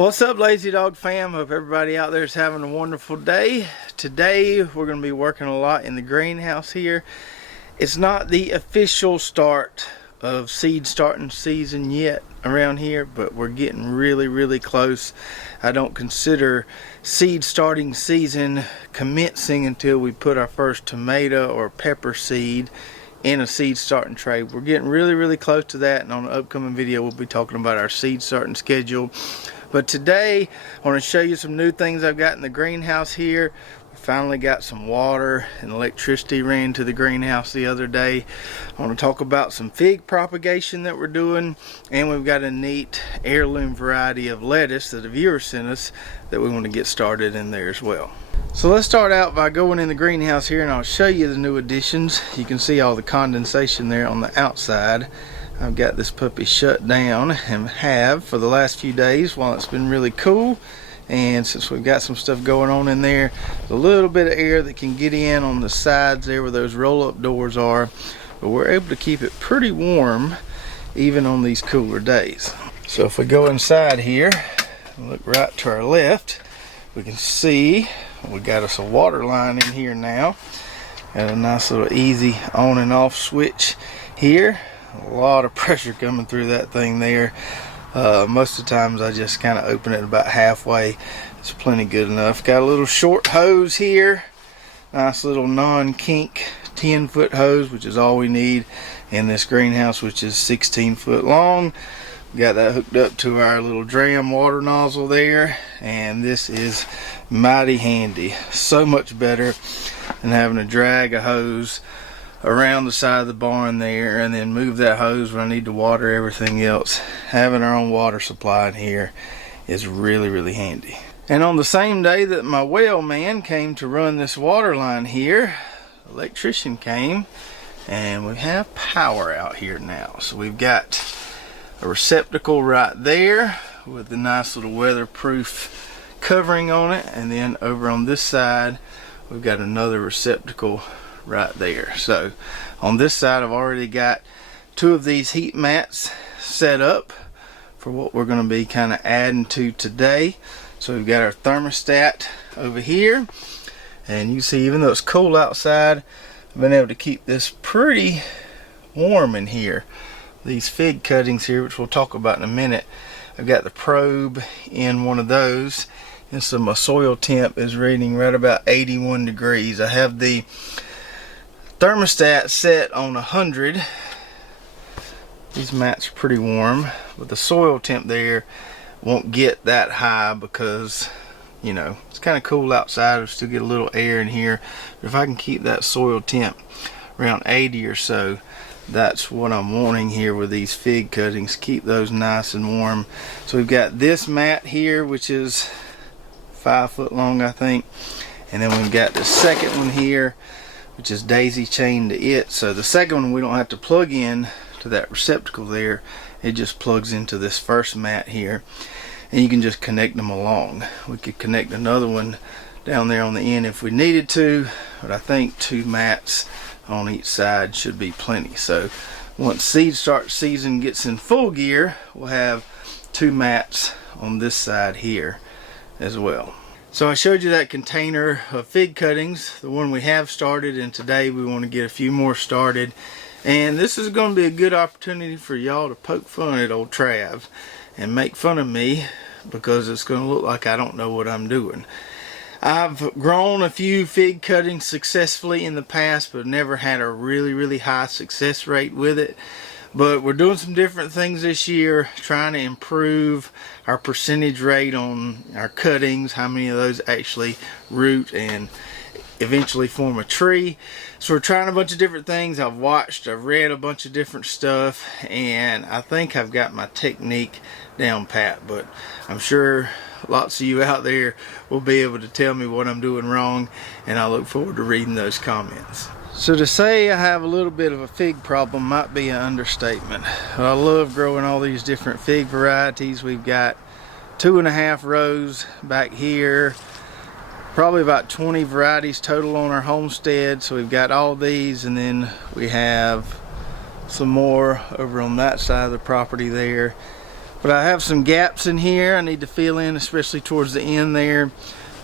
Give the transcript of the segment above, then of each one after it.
What's up, Lazy Dog fam? Hope everybody out there is having a wonderful day. Today we're going to be working a lot in the greenhouse here. It's not the official start of seed starting season yet around here, but we're getting really close. I don't consider seed starting season commencing until we put our first tomato or pepper seed in a seed starting tray. We're getting really close to that, and on the upcoming video we'll be talking about our seed starting schedule. But today I want to show you some new things I've got in the greenhouse here. We finally got some water and electricity ran to the greenhouse the other day. I want to talk about some fig propagation that we're doing, and we've got a neat heirloom variety of lettuce that a viewer sent us that we want to get started in there as well. So let's start out by going in the greenhouse here, and I'll show you the new additions. You can see all the condensation there on the outside. I've got this puppy shut down and have for the last few days while it's been really cool. And since we've got some stuff going on in there, a little bit of air that can get in on the sides there where those roll-up doors are, but we're able to keep it pretty warm even on these cooler days. So if we go inside here and look right to our left, we can see we got us a water line in here now. Got a nice little easy on and off switch here. A lot of pressure coming through that thing there. Most of the times I just kind of open it about halfway. It's plenty good enough. Got a little short hose here. Nice little non-kink 10-foot hose, which is all we need in this greenhouse, which is 16 foot long. Got that hooked up to our little dram water nozzle there, and this is mighty handy. So much better than having to drag a hose around the side of the barn there and then move that hose when I need to water everything else. Having our own water supply in here is really handy. And on the same day that my well man came to run this water line here, the electrician came, and we have power out here now. So we've got a receptacle right there with the nice little weatherproof covering on it, and then over on this side we've got another receptacle right there. So on this side I've already got two of these heat mats set up for what we're going to be kind of adding to today. So we've got our thermostat over here, and you see even though it's cold outside, I've been able to keep this pretty warm in here. These fig cuttings here, which we'll talk about in a minute, I've got the probe in one of those, and so my soil temp is reading right about 81 degrees. I have the thermostat set on 100. These mats are pretty warm, but the soil temp there won't get that high because, you know, it's kind of cool outside. We still get a little air in here, but if I can keep that soil temp around 80 or so, that's what I'm wanting here with these fig cuttings. Keep those nice and warm. So we've got this mat here, which is 5 foot long, I think, and then we've got the second one here, which is daisy chained to it. So the second one we don't have to plug in to that receptacle there. It just plugs into this first mat here, and you can just connect them along. We could connect another one down there on the end if we needed to, but I think 2 mats on each side should be plenty. So once seed start season gets in full gear, we'll have 2 mats on this side here as well. So I showed you that container of fig cuttings, the one we have started, and today we want to get a few more started. And this is going to be a good opportunity for y'all to poke fun at old Trav and make fun of me, because it's going to look like I don't know what I'm doing. I've grown a few fig cuttings successfully in the past, but never had a really high success rate with it. But we're doing some different things this year, trying to improve our percentage rate on our cuttings, how many of those actually root and eventually form a tree. So we're trying a bunch of different things. I've read a bunch of different stuff, and I think I've got my technique down pat, but I'm sure lots of you out there will be able to tell me what I'm doing wrong, and I look forward to reading those comments. So to say I have a little bit of a fig problem might be an understatement. I love growing all these different fig varieties. We've got 2.5 rows back here, probably about 20 varieties total on our homestead. So we've got all these, and then we have some more over on that side of the property there. But I have some gaps in here I need to fill in, especially towards the end there.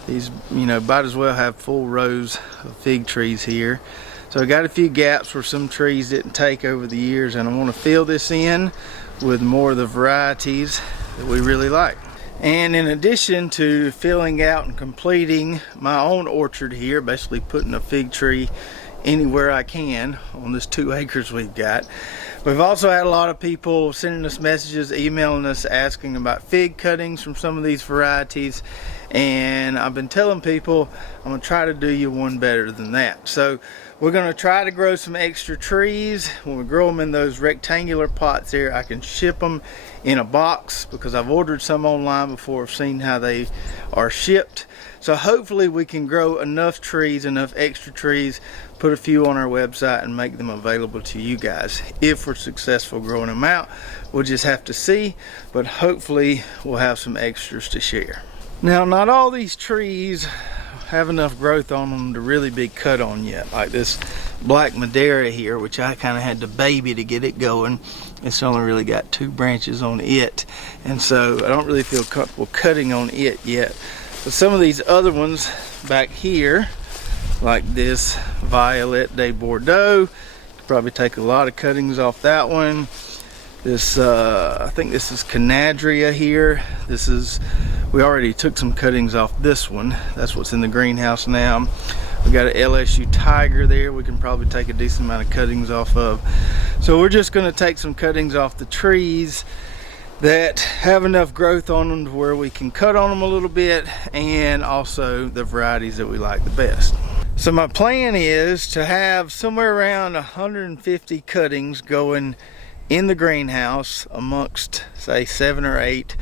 These, might as well have full rows of fig trees here. So I got a few gaps where some trees didn't take over the years, and I want to fill this in with more of the varieties that we really like. And in addition to filling out and completing my own orchard here, basically putting a fig tree anywhere I can on this 2 acres we've got, we've also had a lot of people sending us messages, emailing us, asking about fig cuttings from some of these varieties. And I've been telling people I'm going to try to do you one better than that. So we're going to try to grow some extra trees. When we grow them in those rectangular pots there, I can ship them in a box because I've ordered some online before. I've seen how they are shipped. So hopefully we can grow enough trees, enough extra trees, put a few on our website and make them available to you guys. If we're successful growing them out, we'll just have to see, but hopefully we'll have some extras to share. Now, not all these trees have enough growth on them to really be cut on yet. Like this black Madeira here, which I kind of had to baby to get it going. It's only really got 2 branches on it, and so I don't really feel comfortable cutting on it yet. But some of these other ones back here, like this Violet de Bordeaux, probably take a lot of cuttings off that one. This I think this is Canadria here. We already took some cuttings off this one. That's what's in the greenhouse now. We got an LSU Tiger there we can probably take a decent amount of cuttings off of. So we're just going to take some cuttings off the trees that have enough growth on them to where we can cut on them a little bit, and also the varieties that we like the best. So my plan is to have somewhere around 150 cuttings going in the greenhouse amongst, say, 7 or 8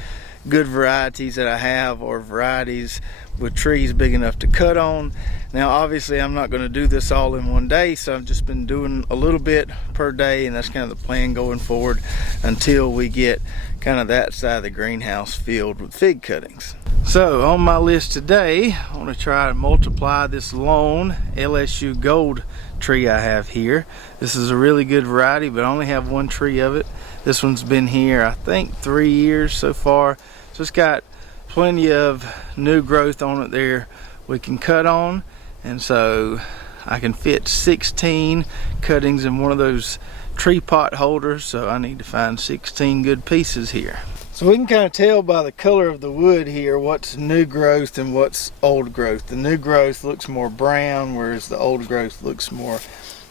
good varieties that I have, or varieties with trees big enough to cut on. Now obviously I'm not going to do this all in one day, so I've just been doing a little bit per day, and that's kind of the plan going forward until we get kind of that side of the greenhouse filled with fig cuttings. So on my list today, I want to try to multiply this lone LSU Gold tree I have here. This is a really good variety, but I only have 1 tree of it. This one's been here I think 3 years so far, so it's got plenty of new growth on it there we can cut on, and so I can fit 16 cuttings in one of those tree pot holders, so I need to find 16 good pieces here. So we can kind of tell by the color of the wood here what's new growth and what's old growth. The new growth looks more brown, whereas the old growth looks more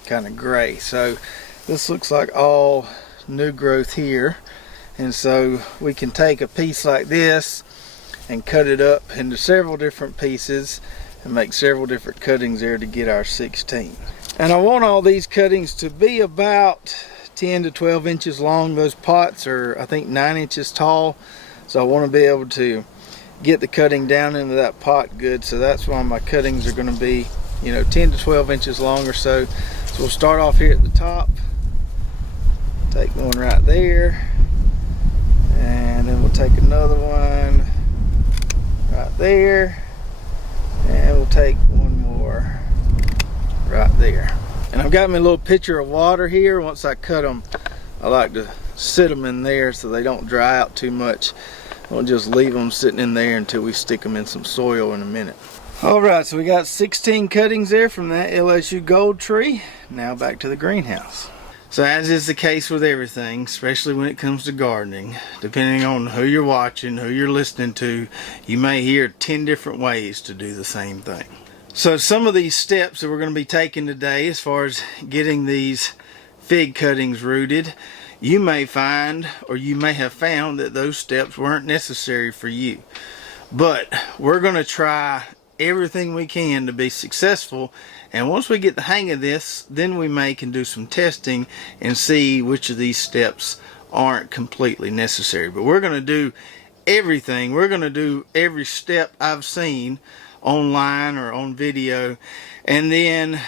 kind of gray. So this looks like all new growth here, and so we can take a piece like this and cut it up into several different pieces and make several different cuttings there to get our 16. And I want all these cuttings to be about 10 to 12 inches long. Those pots are I think 9 inches tall, so I want to be able to get the cutting down into that pot good. So that's why my cuttings are going to be 10 to 12 inches long or so. So we'll start off here at the top, take one right there, and then we'll take another one right there, and we'll take one more right there. And I've got me a little pitcher of water here. Once I cut them, I like to sit them in there so they don't dry out too much. We'll just leave them sitting in there until we stick them in some soil in a minute. Alright, so we got 16 cuttings there from that LSU Gold tree. Now back to the greenhouse. So as is the case with everything, especially when it comes to gardening, depending on who you're watching, who you're listening to, you may hear 10 different ways to do the same thing. So some of these steps that we're going to be taking today as far as getting these fig cuttings rooted, you may find, or you may have found, that those steps weren't necessary for you. But we're going to try everything we can to be successful, and once we get the hang of this, then we can do some testing and see which of these steps aren't completely necessary. But we're going to do everything. We're going to do every step I've seen online or on video, and then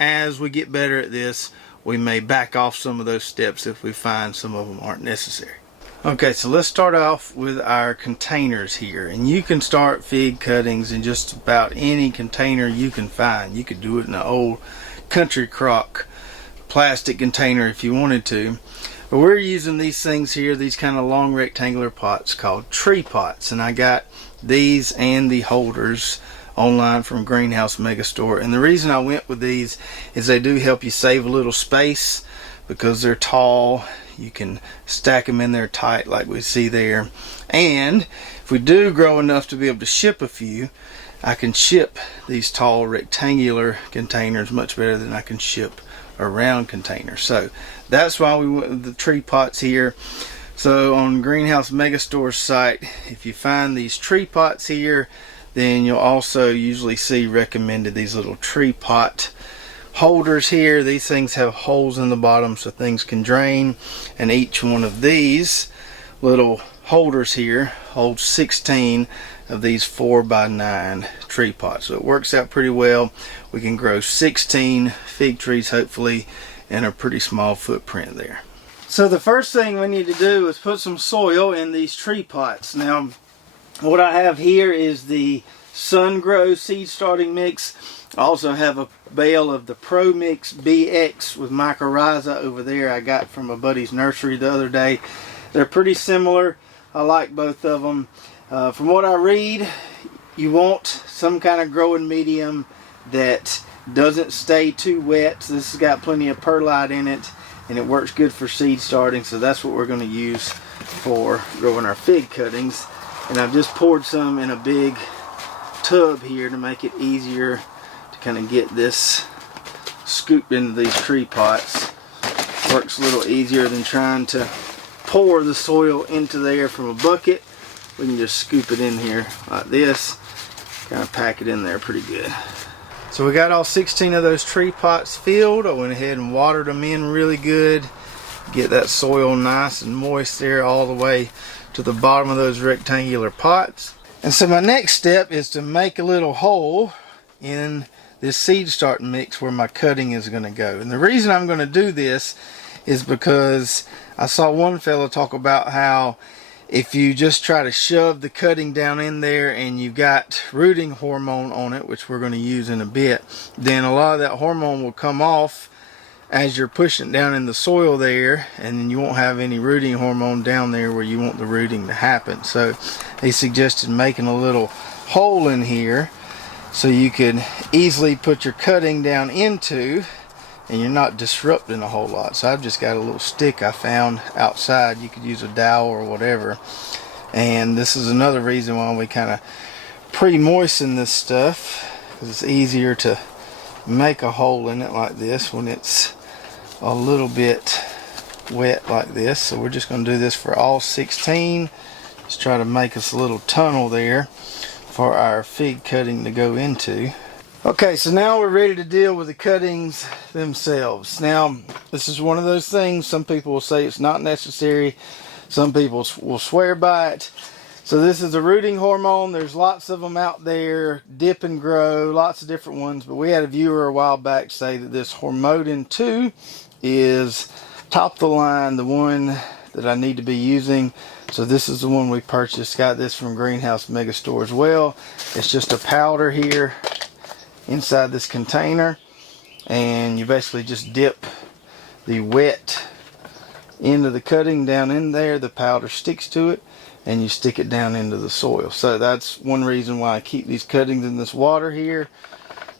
as we get better at this, we may back off some of those steps if we find some of them aren't necessary. Okay, so let's start off with our containers here, and you can start fig cuttings in just about any container you can find. You could do it in an old country crock plastic container if you wanted to, But we're using these things here, these kind of long rectangular pots called tree pots, and I got these and the holders online from Greenhouse Megastore. And the reason I went with these is they do help you save a little space because they're tall. You can stack them in there tight like we see there. And if we do grow enough to be able to ship a few, I can ship these tall rectangular containers much better than I can ship a round container. So that's why we went with the tree pots here. So on Greenhouse Megastore's site, if you find these tree pots here, then you'll also usually see recommended these little tree pot holders here. These things have holes in the bottom so things can drain, and each one of these little holders here holds 16 of these 4x9 tree pots. So it works out pretty well. We can grow 16 fig trees hopefully in a pretty small footprint there. So the first thing we need to do is put some soil in these tree pots. Now what I have here is the Sun Grow seed starting mix. I also have a bale of the Pro Mix BX with mycorrhiza over there I got from a buddy's nursery the other day. They're pretty similar. I like both of them. From what I read, you want some kind of growing medium that doesn't stay too wet. So this has got plenty of perlite in it, and it works good for seed starting. So that's what we're going to use for growing our fig cuttings. And I've just poured some in a big tub here to make it easier to kind of get this scooped into these tree pots. Works a little easier than trying to pour the soil into there from a bucket. We can just scoop it in here like this, kind of pack it in there pretty good. So we got all 16 of those tree pots filled. I went ahead and watered them in really good. Get that soil nice and moist there all the way to the bottom of those rectangular pots. And so my next step is to make a little hole in this seed starting mix where my cutting is going to go. And the reason I'm going to do this is because I saw one fellow talk about how if you just try to shove the cutting down in there and you've got rooting hormone on it, which we're going to use in a bit, then a lot of that hormone will come off as you're pushing it down in the soil there, and then you won't have any rooting hormone down there where you want the rooting to happen. So he suggested making a little hole in here so you could easily put your cutting down into and you're not disrupting a whole lot. So I've just got a little stick I found outside. You could use a dowel or whatever. And this is another reason why we kind of pre-moisten this stuff, because it's easier to make a hole in it like this when it's a little bit wet like this. So we're just going to do this for all 16. Just try to make us a little tunnel there for our fig cutting to go into. Okay, so now we're ready to deal with the cuttings themselves. Now, this is one of those things, some people will say it's not necessary. Some people will swear by it. So this is a rooting hormone. There's lots of them out there, Dip and Grow, lots of different ones. But we had a viewer a while back say that this Hormone 2 is top of the line, the one that I need to be using. So this is the one we purchased. Got this from Greenhouse Megastore as well. It's just a powder here inside this container, and you basically just dip the wet end of the cutting down in there. The powder sticks to it, and you stick it down into the soil. So that's one reason why I keep these cuttings in this water here.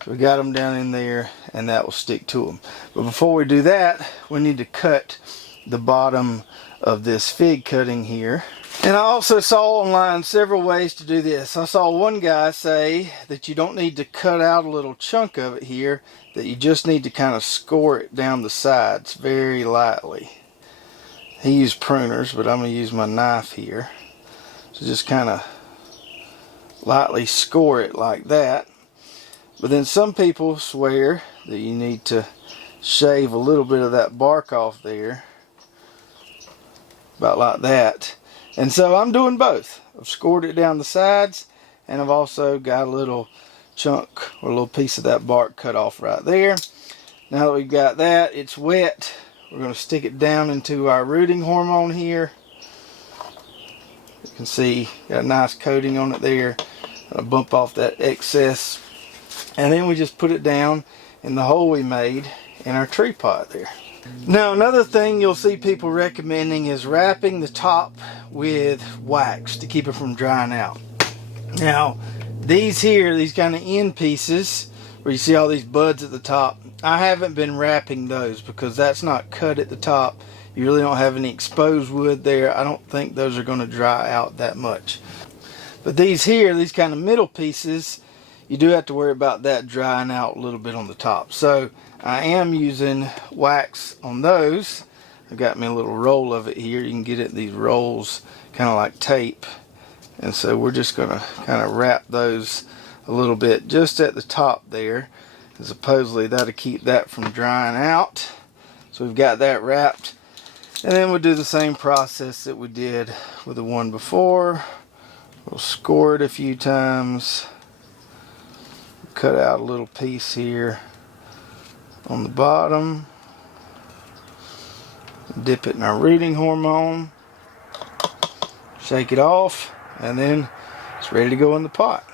So we got them down in there, and that will stick to them. But before we do that, we need to cut the bottom of this fig cutting here. And I also saw online several ways to do this. I saw one guy say that you don't need to cut out a little chunk of it here, that you just need to kind of score it down the sides very lightly. He used pruners, but I'm going to use my knife here. So just kind of lightly score it like that. But then some people swear that you need to shave a little bit of that bark off there, about like that. And so I'm doing both. I've scored it down the sides, and I've also got a little chunk or a little piece of that bark cut off right there. Now that we've got that, it's wet. We're going to stick it down into our rooting hormone here. You can see got a nice coating on it there. I'll bump off that excess, and then we just put it down in the hole we made in our tree pot there. Now another thing you'll see people recommending is wrapping the top with wax to keep it from drying out. Now these here, these kind of end pieces where you see all these buds at the top, I haven't been wrapping those because that's not cut at the top. You really don't have any exposed wood there. I don't think those are going to dry out that much. But these here, these kind of middle pieces, you do have to worry about that drying out a little bit on the top. So I am using wax on those. I've got me a little roll of it here. You can get it in these rolls, kind of like tape. And so we're just going to kind of wrap those a little bit just at the top there. And supposedly that'll keep that from drying out. So we've got that wrapped. And then we'll do the same process that we did with the one before. We'll score it a few times. Cut out a little piece here on the bottom. Dip it in our rooting hormone. Shake it off. And then it's ready to go in the pot.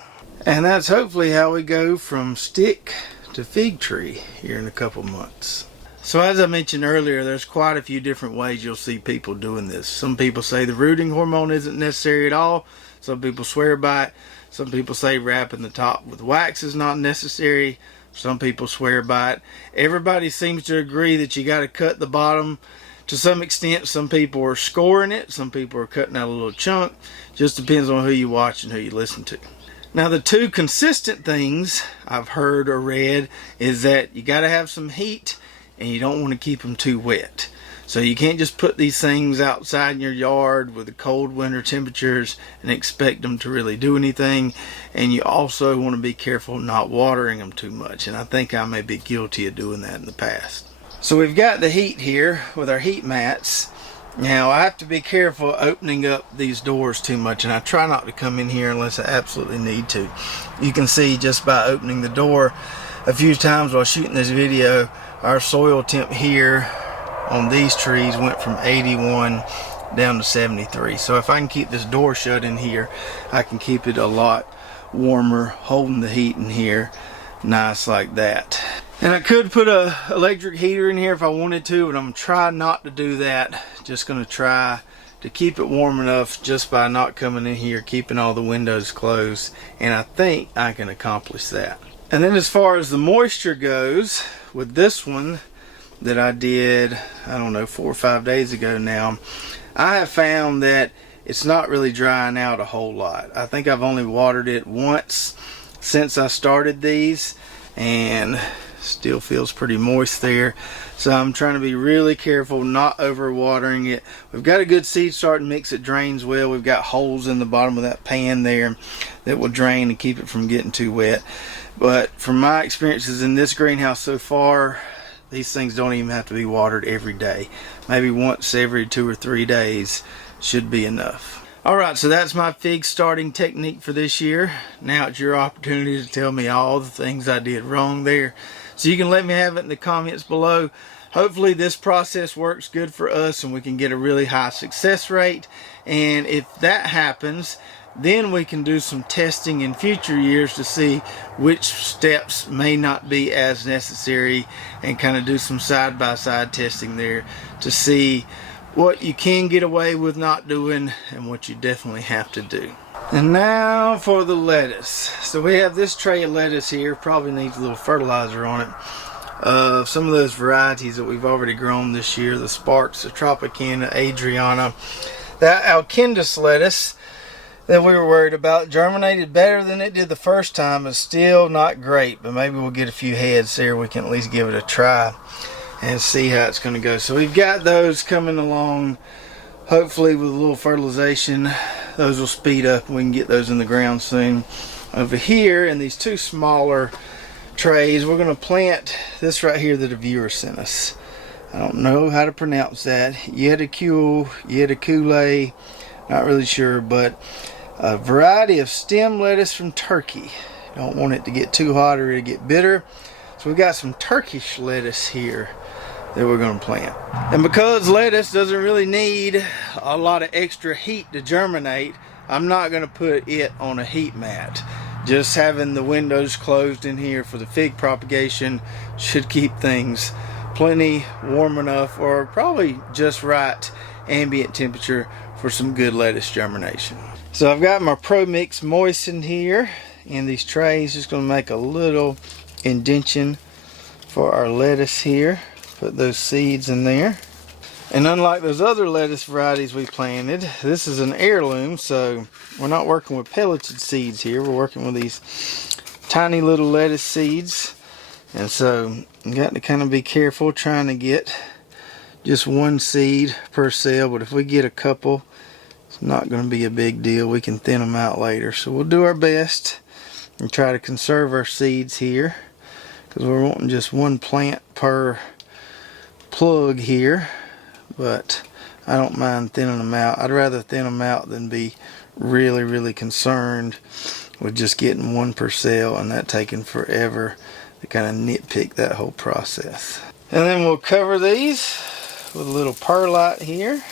And that's hopefully how we go from stick to fig tree here in a couple months. So as I mentioned earlier, there's quite a few different ways you'll see people doing this. Some people say the rooting hormone isn't necessary at all. Some people swear by it. Some people say wrapping the top with wax is not necessary. Some people swear by it. Everybody seems to agree that you got to cut the bottom to some extent. Some people are scoring it. Some people are cutting out a little chunk. Just depends on who you watch and who you listen to. Now the two consistent things I've heard or read is that you got to have some heat and you don't want to keep them too wet. So you can't just put these things outside in your yard with the cold winter temperatures and expect them to really do anything. And you also want to be careful not watering them too much. And I think I may be guilty of doing that in the past. So we've got the heat here with our heat mats. Now I have to be careful opening up these doors too much, and I try not to come in here unless I absolutely need to. You can see just by opening the door a few times while shooting this video, our soil temp here on these trees went from 81 down to 73. So if I can keep this door shut in here, I can keep it a lot warmer, holding the heat in here nice like that. And I could put a electric heater in here if I wanted to, but I'm gonna try not to do that. Just gonna try to keep it warm enough just by not coming in here, keeping all the windows closed, and I think I can accomplish that. And then as far as the moisture goes, with this one that I did, I don't know, 4 or 5 days ago now, I have found that it's not really drying out a whole lot. I think I've only watered it once since I started these, and still feels pretty moist there. So I'm trying to be really careful not over watering it. We've got a good seed start mix that drains well. We've got holes in the bottom of that pan there that will drain and keep it from getting too wet. But from my experiences in this greenhouse so far, these things don't even have to be watered every day. Maybe once every 2 or 3 days should be enough. Alright, so that's my fig starting technique for this year. Now it's your opportunity to tell me all the things I did wrong there. So you can let me have it in the comments below. Hopefully this process works good for us and we can get a really high success rate. And if that happens, then we can do some testing in future years to see which steps may not be as necessary, and kind of do some side-by-side testing there to see what you can get away with not doing and what you definitely have to do. And now for the lettuce. So we have this tray of lettuce here, probably needs a little fertilizer on it. Some of those varieties that we've already grown this year, the Sparks, the Tropicana, Adriana. That Alkindus lettuce that we were worried about germinated better than it did the first time. It's still not great, but maybe we'll get a few heads there. We can at least give it a try and see how it's going to go. So we've got those coming along. Hopefully with a little fertilization, those will speed up and we can get those in the ground soon. Over here in these two smaller trays, we're going to plant this right here that a viewer sent us. I don't know how to pronounce that. Yeticule, not really sure, but a variety of stem lettuce from Turkey. Don't want it to get too hot or it'll get bitter. So we've got some Turkish lettuce here that we're going to plant. And because lettuce doesn't really need a lot of extra heat to germinate, I'm not going to put it on a heat mat. Just having the windows closed in here for the fig propagation should keep things plenty warm enough, or probably just right ambient temperature for some good lettuce germination. So I've got my Pro Mix moistened here in these trays. Just going to make a little indentation for our lettuce here. Put those seeds in there. And unlike those other lettuce varieties we planted, this is an heirloom, so we're not working with pelleted seeds here. We're working with these tiny little lettuce seeds. And so you got to kind of be careful trying to get just one seed per cell, but if we get a couple, it's not going to be a big deal. We can thin them out later. So we'll do our best and try to conserve our seeds here, because we're wanting just one plant per plug here. But I don't mind thinning them out. I'd rather thin them out than be really concerned with just getting one per cell and that taking forever to kind of nitpick that whole process. And then we'll cover these with a little perlite here.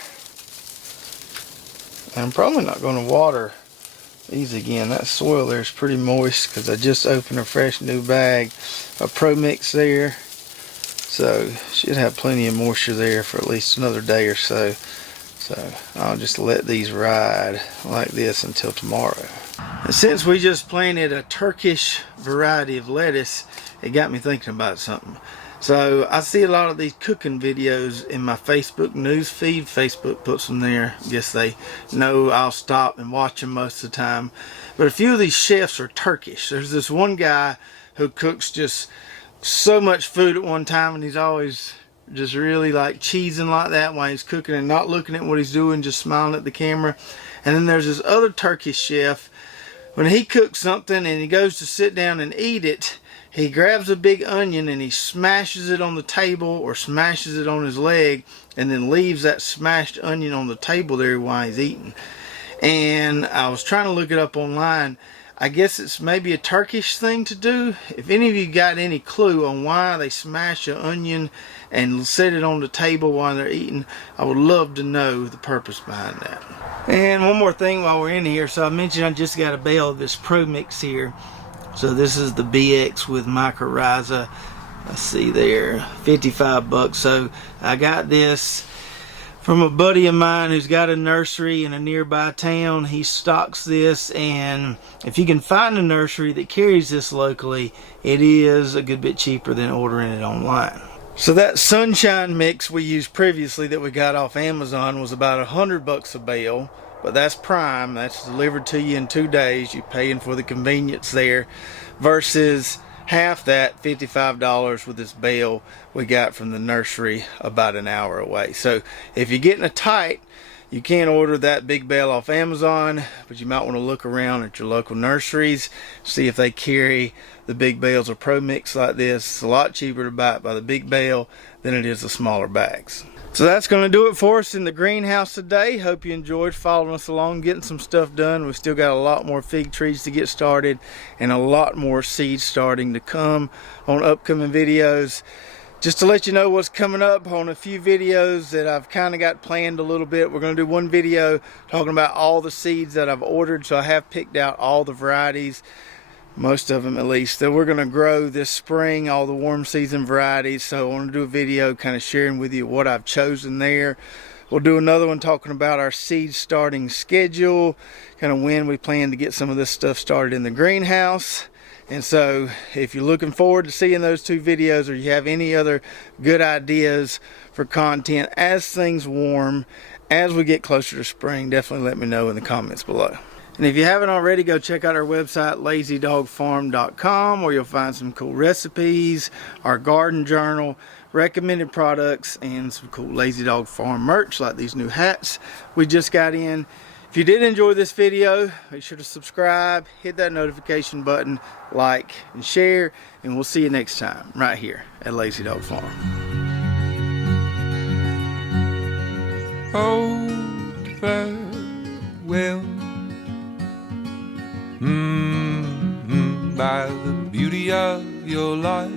And I'm probably not going to water these again. That soil there is pretty moist because I just opened a fresh new bag of Pro Mix there. So should have plenty of moisture there for at least another day or so. So I'll just let these ride like this until tomorrow. And since we just planted a Turkish variety of lettuce, it got me thinking about something. So I see a lot of these cooking videos in my Facebook news feed. Facebook puts them there. I guess they know I'll stop and watch them most of the time. But a few of these chefs are Turkish. There's this one guy who cooks just so much food at one time, and he's always just really like cheesing like that while he's cooking and not looking at what he's doing, just smiling at the camera. And then there's this other Turkish chef, when he cooks something and he goes to sit down and eat it, he grabs a big onion and he smashes it on the table or smashes it on his leg, and then leaves that smashed onion on the table there while he's eating. And I was trying to look it up online. I guess it's maybe a Turkish thing to do. If any of you got any clue on why they smash an onion and set it on the table while they're eating, I would love to know the purpose behind that. And one more thing while we're in here. So I mentioned I just got a bale of this Pro Mix here. So this is the BX with mycorrhiza. I see there, 55 bucks. So I got this from a buddy of mine who's got a nursery in a nearby town. He stocks this, and if you can find a nursery that carries this locally, it is a good bit cheaper than ordering it online. So that sunshine mix we used previously that we got off Amazon was about 100 bucks a bale, but that's prime. That's delivered to you in 2 days. You're paying for the convenience there, versus half that, $55, with this bale we got from the nursery about an hour away. So if you're getting a tight, you can't order that big bale off Amazon, but you might want to look around at your local nurseries, see if they carry the big bales of Pro Mix like this. It's a lot cheaper to buy it by the big bale than it is the smaller bags. So that's going to do it for us in the greenhouse today. Hope you enjoyed following us along, getting some stuff done. We've still got a lot more fig trees to get started and a lot more seeds starting to come on upcoming videos. Just to let you know what's coming up on a few videos that I've kind of got planned a little bit. We're going to do one video talking about all the seeds that I've ordered. So I have picked out all the varieties, most of them at least, that we're going to grow this spring, all the warm season varieties. So I want to do a video kind of sharing with you what I've chosen there. We'll do another one talking about our seed starting schedule, kind of when we plan to get some of this stuff started in the greenhouse. And so if you're looking forward to seeing those 2 videos, or you have any other good ideas for content as things warm, as we get closer to spring, definitely let me know in the comments below. And if you haven't already, go check out our website, lazydogfarm.com, where you'll find some cool recipes, our garden journal, recommended products, and some cool Lazy Dog Farm merch like these new hats we just got in. If you did enjoy this video, make sure to subscribe, hit that notification button, like, and share, and we'll see you next time right here at Lazy Dog Farm. Oh, farewell. By the beauty of your life,